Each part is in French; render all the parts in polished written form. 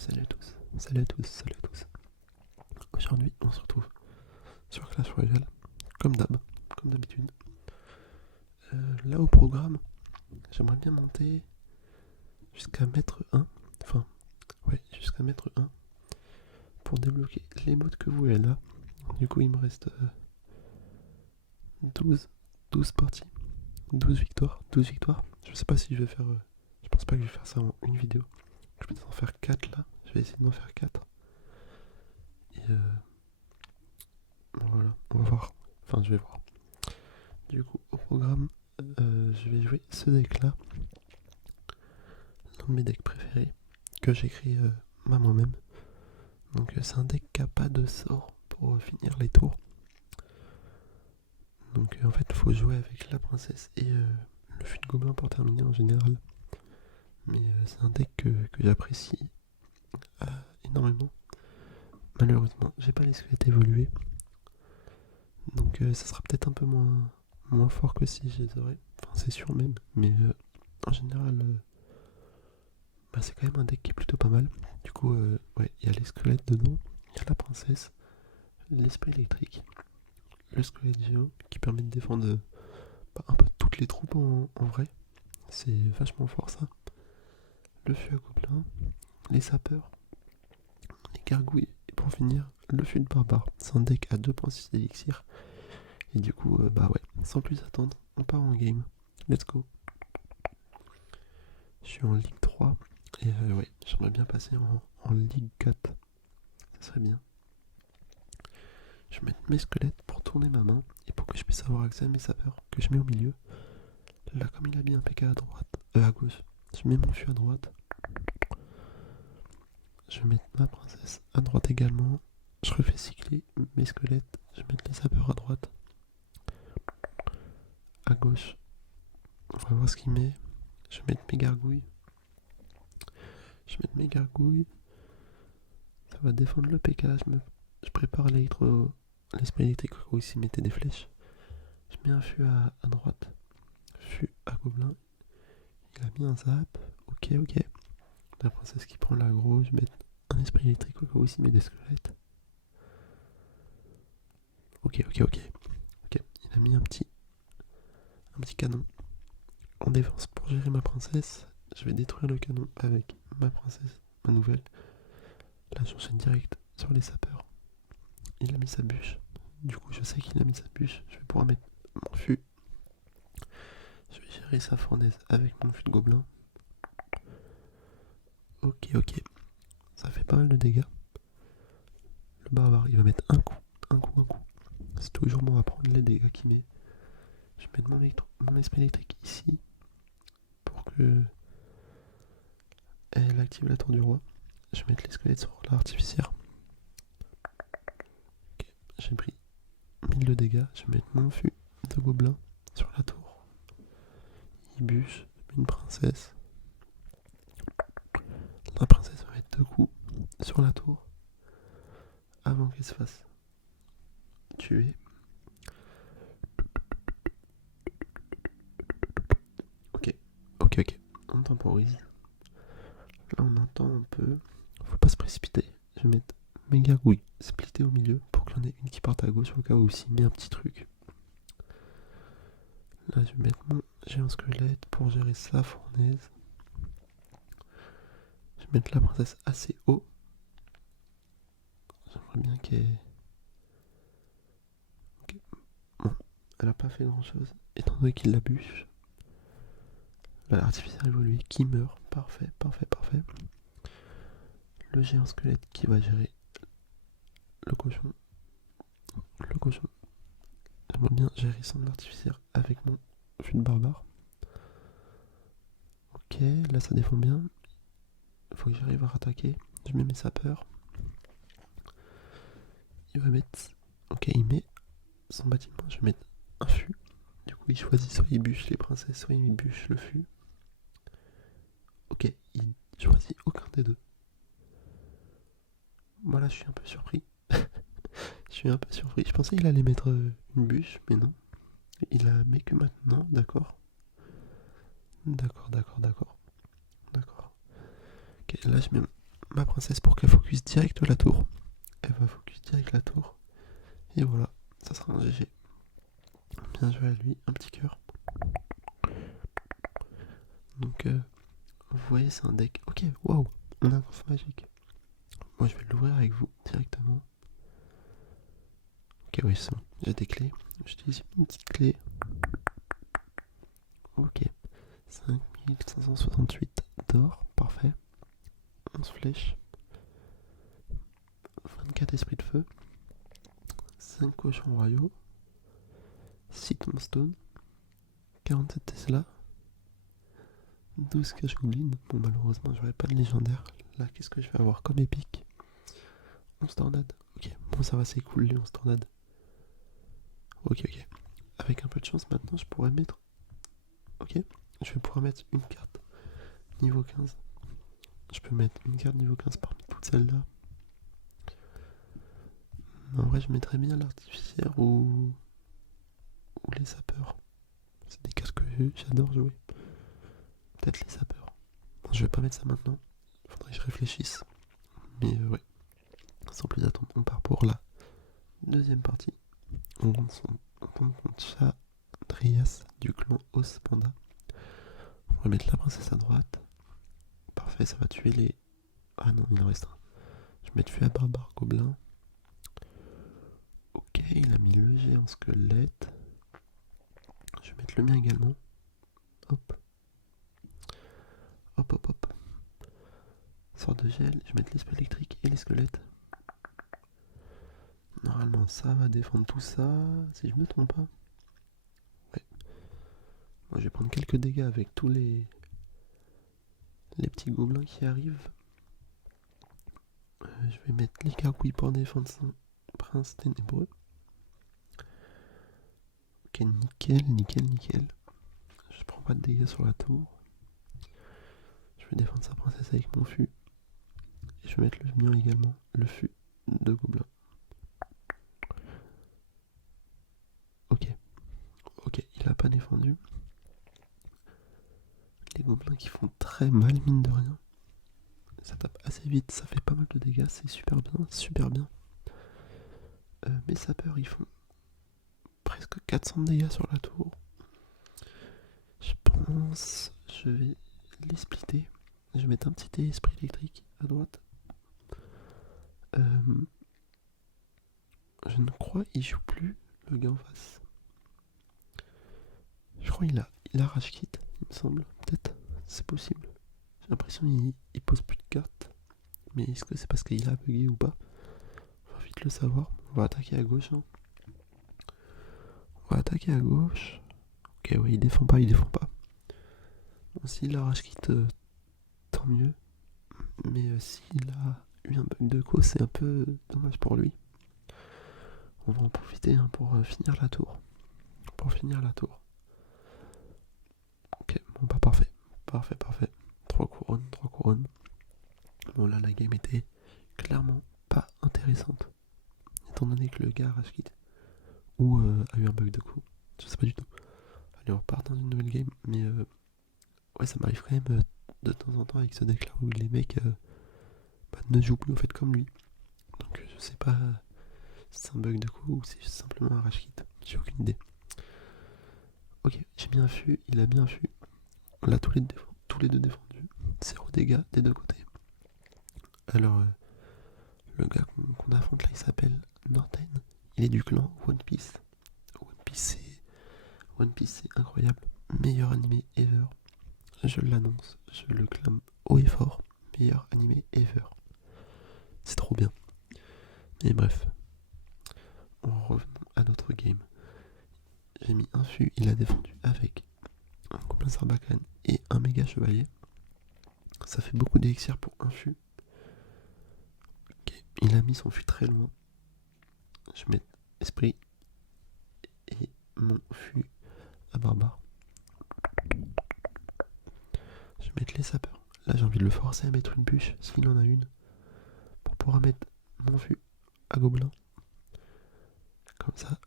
Salut à tous, salut à tous, salut à tous. Aujourd'hui, on se retrouve sur Clash Royale, comme d'habitude. Là au programme, j'aimerais bien monter jusqu'à mètre 1, enfin, ouais, jusqu'à mètre 1, pour débloquer les modes que vous voyez là. Du coup, il me reste 12 parties, 12 victoires. Je sais pas si je vais faire, je pense pas que je vais faire ça en une vidéo. Je vais peut-être en faire 4 là, je vais essayer d'en faire 4. Et voilà, on va voir, enfin je vais voir. Du coup, au programme, je vais jouer ce deck là, l'un de mes decks préférés, que j'écris moi-même. Donc c'est un deck qui n'a pas de sort pour finir les tours. Donc en fait, il faut jouer avec la princesse et le fût de gobelin pour terminer en général. Mais c'est un deck que j'apprécie énormément. Malheureusement, j'ai pas les squelettes évolués. Donc ça sera peut-être un peu moins fort que si je les aurais. Enfin, c'est sûr même. Mais en général, c'est quand même un deck qui est plutôt pas mal. Du coup, ouais, il y a les squelettes dedans, il y a la princesse, l'esprit électrique, le squelette géant qui permet de défendre un peu toutes les troupes en vrai. C'est vachement fort ça. Le fût à gobelin, les sapeurs, les gargouilles, et pour finir, le fût de barbare. C'est un deck à 2.6 d'élixir. Et du coup, ouais, sans plus attendre, on part en game. Let's go. Je suis en Ligue 3 et ouais, j'aimerais bien passer en Ligue 4. Ça serait bien. Je vais mettre mes squelettes pour tourner ma main et pour que je puisse avoir accès à mes sapeurs que je mets au milieu. Là, comme il a mis un PK à droite, à gauche, je mets mon fût à droite. Je vais mettre ma princesse à droite également. Je refais cycler mes squelettes. Je vais mettre les sapeurs à droite. À gauche, on va voir ce qu'il met. Je vais mettre mes gargouilles. Je vais mettre mes gargouilles. Ça va défendre le PK. Je prépare l'esprit électrique où ici mettez des flèches. Je mets un fût à droite. Fût à gobelin. Il a mis un zap. Ok. La princesse qui prend l'aggro. Je mets un esprit électrique au cas où ici met des squelettes. Ok. Il a mis un petit canon en défense pour gérer ma princesse. Je vais détruire le canon avec ma princesse, ma nouvelle. Là, j'enchaîne direct sur les sapeurs. Il a mis sa bûche. Du coup, je sais qu'il a mis sa bûche. Je vais pouvoir mettre mon fût. Je vais gérer sa fournaise avec mon fût de gobelin. Ok. Ça fait pas mal de dégâts. Le barbare, il va mettre un coup. C'est toujours bon à prendre les dégâts qu'il met. Je vais mettre mon esprit électrique ici pour que elle active la tour du roi. Je vais mettre les squelettes sur l'artificière. Ok, j'ai pris 1000 de dégâts. Je vais mettre mon fût de gobelin sur la tour. Il bûche, je mets une princesse. La princesse va mettre 2 coups sur la tour avant qu'elle se fasse tuer. Ok. On temporise. Là, on entend un peu. Faut pas se précipiter. Je vais mettre mes gargouilles splittées au milieu pour qu'il y en ait une qui parte à gauche au cas où s'il met un petit truc. Là, je vais mettre mon géant squelette pour gérer sa fournaise. Je vais mettre la princesse assez haut. J'aimerais bien qu'elle... Ok. Bon, elle a pas fait grand chose, étant donné qu'il la bûche. Là, l'artificiel évolué qui meurt. Parfait. Le géant squelette qui va gérer le cochon. J'aimerais bien gérer son artificiel avec mon fût de barbare. Ok, là ça défend bien. Faut que j'arrive à rattaquer. Je mets mes sapeurs. Il va mettre... Ok, il met son bâtiment. Je vais mettre un fût. Du coup, il choisit soit il bûche les princesses, soit il bûche le fût. Ok, il choisit aucun des deux. Voilà, je suis un peu surpris. Je pensais qu'il allait mettre une bûche, mais non. Il la met que maintenant, d'accord. D'accord. Ok, là je mets ma princesse pour qu'elle focus direct la tour. Elle va focus direct la tour. Et voilà, ça sera un GG. Bien joué à lui, un petit cœur. Donc, vous voyez, c'est un deck. Ok, waouh, on a un info magique. Moi, je vais l'ouvrir avec vous directement. Ok, oui, c'est bon. J'ai des clés. J'utilise une petite clé. Ok. 5568 d'or, parfait. 11 flèches. 24 esprits de feu. 5 cochons royaux. 6 tombstones. 47 Tesla. 12 cache goblin. Bon, malheureusement, j'aurai pas de légendaire. Là, qu'est-ce que je vais avoir comme épique? 11 tornades. Ok, bon, ça va, c'est cool les 11 tornades. Ok. Avec un peu de chance, maintenant, je pourrais mettre. Ok, je vais pouvoir mettre une carte niveau 15. Je peux mettre une carte niveau 15 parmi toutes celles-là. En vrai, je mettrais bien l'artificière ou les sapeurs. C'est des cartes que j'adore jouer. Peut-être les sapeurs. Bon, je vais pas mettre ça maintenant. Faudrait que je réfléchisse. Mais ouais. Sans plus attendre, on part pour la deuxième partie. On tombe contre Chadrias du clan Os Panda. On va mettre la princesse à droite. Parfait, ça va tuer les. Ah non, il en reste un. Je vais mettre feu à barbare gobelin. Ok, il a mis le géant squelette. Je vais mettre le mien également. Hop. Sort de gel, je vais mettre l'esprit électrique et les squelettes. Normalement ça va défendre tout ça, si je me trompe pas. Ouais. Moi je vais prendre quelques dégâts avec tous les petits gobelins qui arrivent. Je vais mettre les gargouilles pour défendre son prince ténébreux. Ok, nickel. Je prends pas de dégâts sur la tour. Je vais défendre sa princesse avec mon fût. Et je vais mettre le mien également, le fût de gobelin. Ok, il a pas défendu. Les gobelins qui font très mal, mine de rien. Ça tape assez vite, ça fait pas mal de dégâts, c'est super bien. Mes sapeurs, ils font presque 400 de dégâts sur la tour. Je pense, je vais les splitter. Je vais mettre un petit esprit électrique à droite. Je ne crois il joue plus le gars en face. Je crois il a rage kit, il me semble. Peut-être, c'est possible. J'ai l'impression qu'il pose plus de cartes. Mais est-ce que c'est parce qu'il a bugué ou pas? On va vite le savoir. On va attaquer à gauche. Hein. On va attaquer à gauche. Ok, ouais, il défend pas. Bon, s'il a rage kit, tant mieux. Mais s'il a eu un bug de co, c'est un peu dommage pour lui. On va en profiter hein, pour finir la tour. Ok, bon bah parfait. 3 couronnes. Bon là la game était clairement pas intéressante. Étant donné que le gars a rage kit ou a eu un bug de coup. Je sais pas du tout. Allez on repart dans une nouvelle game. Mais ouais ça m'arrive quand même de temps en temps avec ce deck là où les mecs ne jouent plus au fait comme lui. Donc je sais pas si c'est un bug de coup ou si c'est simplement un rage kit. J'ai aucune idée. Ok, j'ai bien fui, il a bien fui. On l'a tous les deux défendus. 0 dégâts des deux côtés. Alors, le gars qu'on affronte là, il s'appelle Norten. Il est du clan One Piece. One Piece, c'est incroyable. Meilleur animé ever. Je l'annonce, je le clame haut et fort. Meilleur animé ever. C'est trop bien. Mais bref. Revenons à notre game. J'ai mis un fût, il a défendu avec un gobelin sarbacane et un méga chevalier. Ça fait beaucoup d'élixir pour un fût. Okay. Il a mis son fût très loin. Je mets esprit et mon fût à barbare. Je vais mettre les sapeurs. Là j'ai envie de le forcer à mettre une bûche s'il en a une. Pour pouvoir mettre mon fût à gobelin. Comme ça,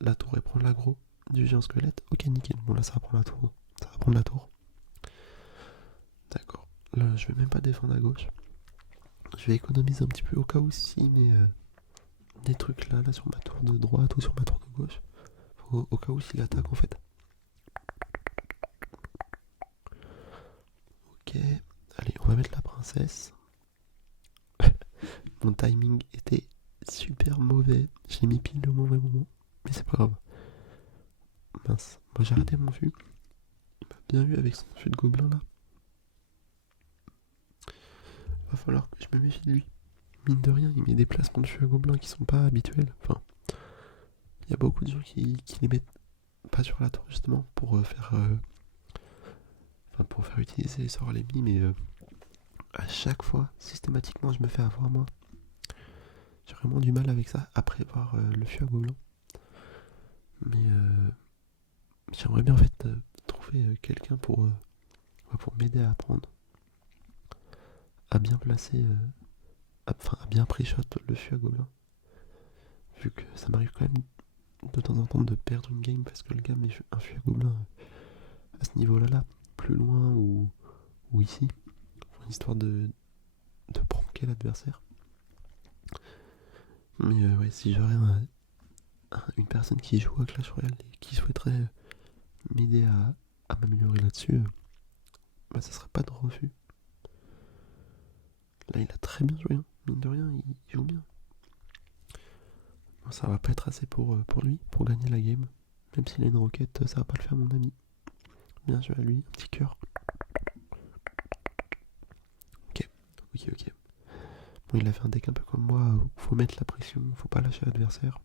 la tour elle prend l'aggro du géant squelette. Ok nickel. Bon là ça va prendre la tour. D'accord. Là je vais même pas défendre à gauche. Je vais économiser un petit peu au cas où si, mais des trucs là sur ma tour de droite ou sur ma tour de gauche. Au cas où s'il attaque en fait. Ok, allez, on va mettre la princesse. Mon timing était super mauvais. J'ai mis pile le mauvais moment, mais c'est pas grave. Mince, moi j'ai raté mon fût. Il m'a bien vu avec son fût de gobelin là. Va falloir que je me méfie de lui. Mine de rien, il met des placements de fût à gobelin qui sont pas habituels. Enfin, il y a beaucoup de gens qui les mettent pas sur la tour justement pour pour faire utiliser les sorts à l'ennemi, mais à chaque fois, systématiquement, je me fais avoir moi. J'ai vraiment du mal avec ça, après voir le fût à gobelin. Mais j'aimerais bien en fait trouver quelqu'un pour m'aider à apprendre à bien placer, à bien pré-shot le fût à gobelin. Vu que ça m'arrive quand même de temps en temps de perdre une game parce que le gars met un fût à gobelin à ce niveau-là, plus loin ou ici, pour une histoire de pranker l'adversaire. Mais ouais, si j'aurais une personne qui joue à Clash Royale et qui souhaiterait m'aider à m'améliorer là-dessus, bah ça serait pas de refus. Là, il a très bien joué, hein. Mine de rien, il joue bien. Bon, ça va pas être assez pour lui, pour gagner la game. Même s'il a une roquette, ça va pas le faire, mon ami. Bien joué à lui, un petit cœur. Ok, ok. Bon, il a fait un deck un peu comme moi, faut mettre la pression, faut pas lâcher l'adversaire.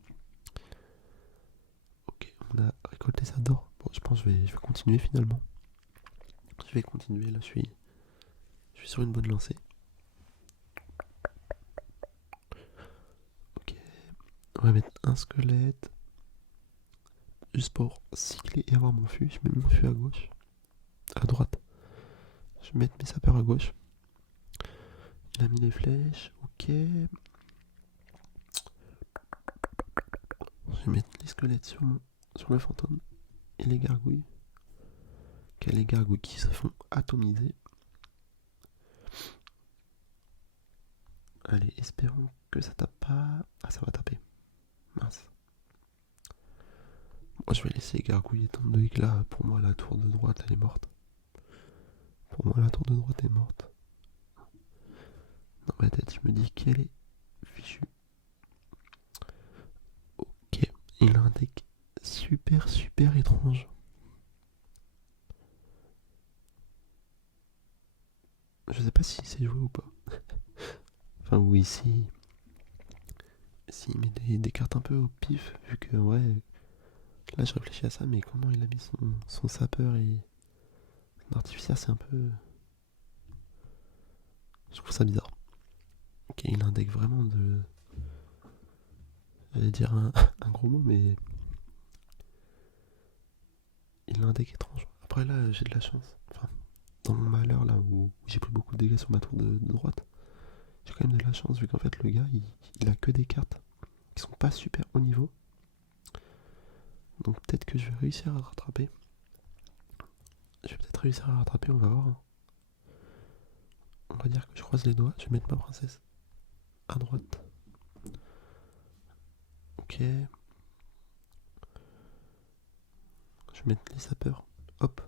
Ok, on a récolté ça d'or. Bon, je pense que je vais continuer finalement. Je vais continuer, là, je suis sur une bonne lancée. Ok, on va mettre un squelette. Juste pour cycler et avoir mon fût, je mets mon fût à gauche. À droite. Je vais mettre mes sapeurs à gauche. Il a mis les flèches, ok. Je vais mettre les squelettes sur le fantôme et les gargouilles. Ok, les gargouilles qui se font atomiser. Allez, espérons que ça tape pas. Ah, ça va taper. Mince. Moi, je vais laisser les gargouilles étant donné que là, pour moi, la tour de droite, elle est morte. Pour moi, la tour de droite est morte. Dans ma tête, je me dis qu'elle est fichue. Ok, il a un deck super étrange. Je sais pas si c'est joué ou pas. Enfin, oui, si il met des cartes un peu au pif, vu que, ouais, là je réfléchis à ça, mais comment il a mis son sapeur et son artificier, c'est un peu. Je trouve ça bizarre. Ok, il a un deck vraiment de. J'allais dire un gros mot, mais. Il a un deck étrange. Après, là, j'ai de la chance. Enfin, dans mon malheur, là où j'ai pris beaucoup de dégâts sur ma tour de droite, j'ai quand même de la chance, vu qu'en fait, le gars, il a que des cartes qui sont pas super haut niveau. Donc peut-être que je vais réussir à rattraper. On va voir, hein. On va dire que je croise les doigts, je vais mettre ma princesse à droite. Ok. Je vais mettre les sapeurs. Hop.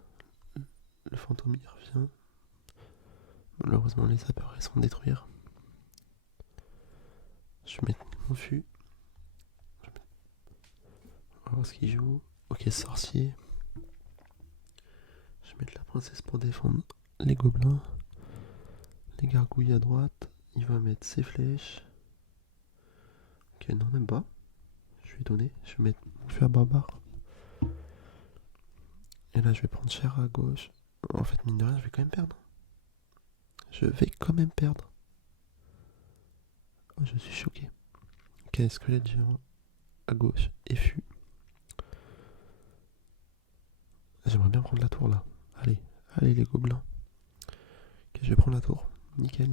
Le fantôme il revient. Malheureusement les sapeurs ils sont détruire. Je vais mettre mon fût. On va voir ce qu'il joue. Ok, sorcier. Je vais mettre la princesse pour défendre les gobelins. Les gargouilles à droite. Il va mettre ses flèches. Ok, non, même pas. Je suis étonné. Je vais mettre mon fût à barbare. Et là, je vais prendre cher à gauche. En fait, mine de rien, je vais quand même perdre. Oh, je suis choqué. Ok, squelette géant à gauche et fût. J'aimerais bien prendre la tour là. Allez les gobelins. Ok, je vais prendre la tour. Nickel.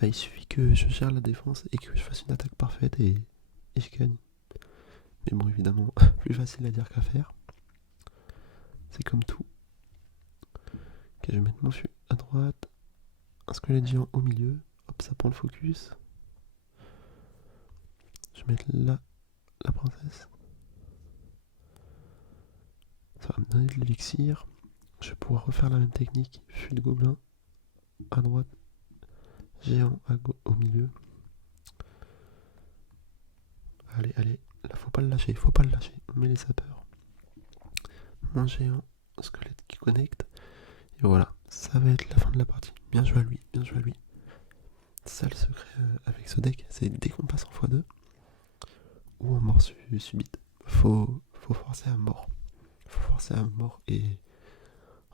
Là, il suffit que je gère la défense et que je fasse une attaque parfaite et je gagne. Mais bon, évidemment, plus facile à dire qu'à faire. C'est comme tout. Ok, je vais mettre mon fût à droite. un squelette géant au milieu. Hop, ça prend le focus. Je vais mettre là la princesse. Ça va me donner de l'élixir. Je vais pouvoir refaire la même technique. Fuite gobelin à droite, géant au milieu. Allez, allez, là faut pas le lâcher, faut pas le lâcher. On met les sapeurs. Mon géant, squelette qui connecte. Et voilà, ça va être la fin de la partie. Bien joué à lui, bien joué à lui. C'est ça le secret avec ce deck, c'est dès qu'on passe en x2 ou en mort subite, faut forcer à mort. Faut forcer à mort et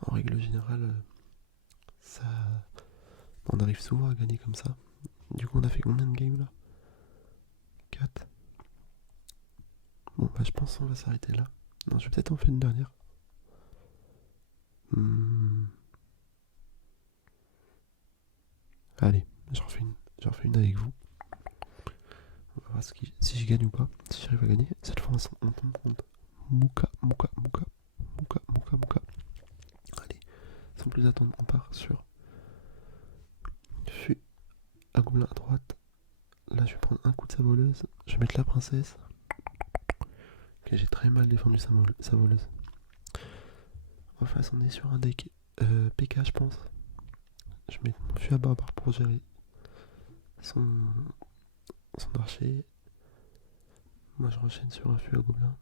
en règle générale, ça, on arrive souvent à gagner comme ça. Du coup, on a fait combien de games là? 4. Bon, bah je pense qu'on va s'arrêter là. Non, je vais peut-être en faire une dernière. Allez, j'en refais une avec vous. On va voir si je gagne ou pas. Si j'arrive à gagner, cette fois on tombe contre Mouka. Allez, sans plus attendre, on part sur Fuite à gobelin à droite. Là, je vais prendre un coup de sa voleuse. Je vais mettre la princesse. Ok, j'ai très mal défendu sa voleuse. En face, on est sur un deck PK, je pense. Je mets mon fuite à barbare pour gérer son archer. Moi, je enchaîne sur un fuite à gobelin.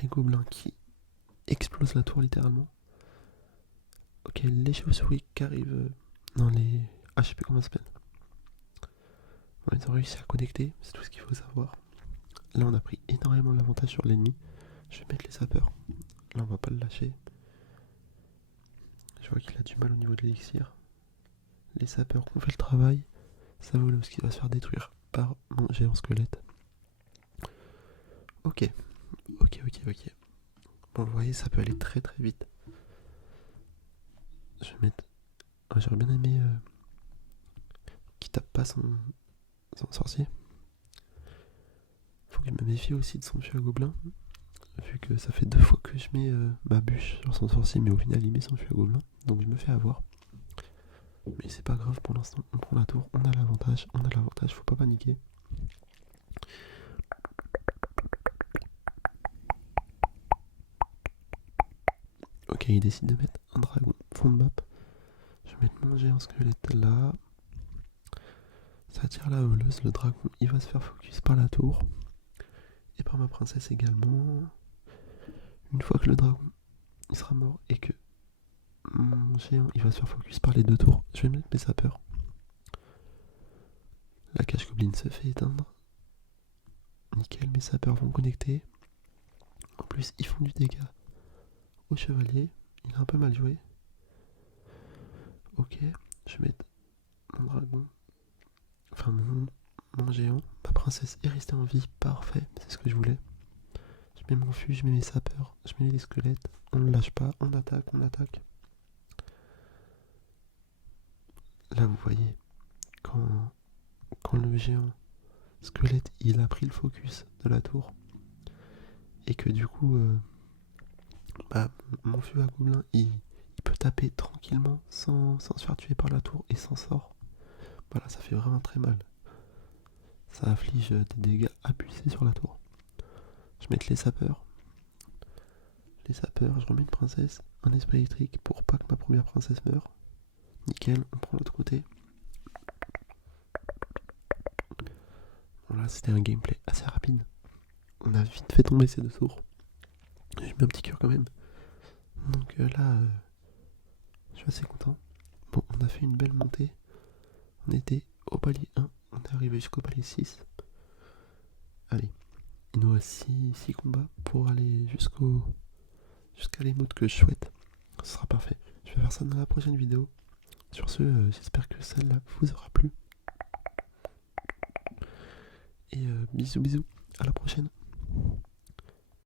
Les gobelins qui explosent la tour littéralement. Ok, les chauves-souris qui arrivent dans les... Ah, je sais plus comment ça s'appelle. Bon, ils ont réussi à connecter, c'est tout ce qu'il faut savoir. Là, on a pris énormément l'avantage sur l'ennemi. Je vais mettre les sapeurs. Là, on va pas le lâcher. Je vois qu'il a du mal au niveau de l'élixir. Les sapeurs ont fait le travail. Savolowski va se faire détruire par mon géant squelette. Ok. Bon, vous voyez, ça peut aller très très vite. Je vais mettre... Ah, j'aurais bien aimé qu'il tape pas son sorcier. Faut que je me méfie aussi de son fuite à gobelin. Vu que ça fait 2 fois que je mets ma bûche sur son sorcier, mais au final il met son fuite à gobelin. Donc je me fais avoir. Mais c'est pas grave, pour l'instant on prend la tour, on a l'avantage, faut pas paniquer. Ok, il décide de mettre un dragon fond de map. Je vais mettre mon géant squelette là. Ça tire la voleuse, le dragon il va se faire focus par la tour. Et par ma princesse également. Une fois que le dragon il sera mort et que mon géant il va se faire focus par les 2 tours, je vais mettre mes sapeurs. La cache goblin se fait éteindre. Nickel, mes sapeurs vont connecter. En plus, ils font du dégât au chevalier. Il a un peu mal joué. Ok, je vais mettre mon dragon. Enfin, mon géant. Ma princesse est restée en vie. Parfait, c'est ce que je voulais. Je mets mon fût, je mets mes sapeurs. Je mets les squelettes. On ne lâche pas. On attaque. Là, vous voyez, quand le géant squelette il a pris le focus de la tour et que du coup mon fuite à gobelin il peut taper tranquillement sans se faire tuer par la tour et s'en sort. Voilà, ça fait vraiment très mal. Ça afflige des dégâts abusés sur la tour. Je vais mettre les sapeurs. Je remets une princesse, un esprit électrique pour pas que ma première princesse meure. Nickel, on prend l'autre côté. Voilà, c'était un gameplay assez rapide. On a vite fait tomber ces 2 tours. J'ai mis un petit cœur quand même. Donc là, je suis assez content. Bon, on a fait une belle montée. On était au palier 1. On est arrivé jusqu'au palier 6. Allez, il nous reste 6 combats pour aller jusqu'à l'émote que je souhaite. Ce sera parfait. Je vais faire ça dans la prochaine vidéo. Sur ce, j'espère que celle-là vous aura plu. Et bisous, à la prochaine.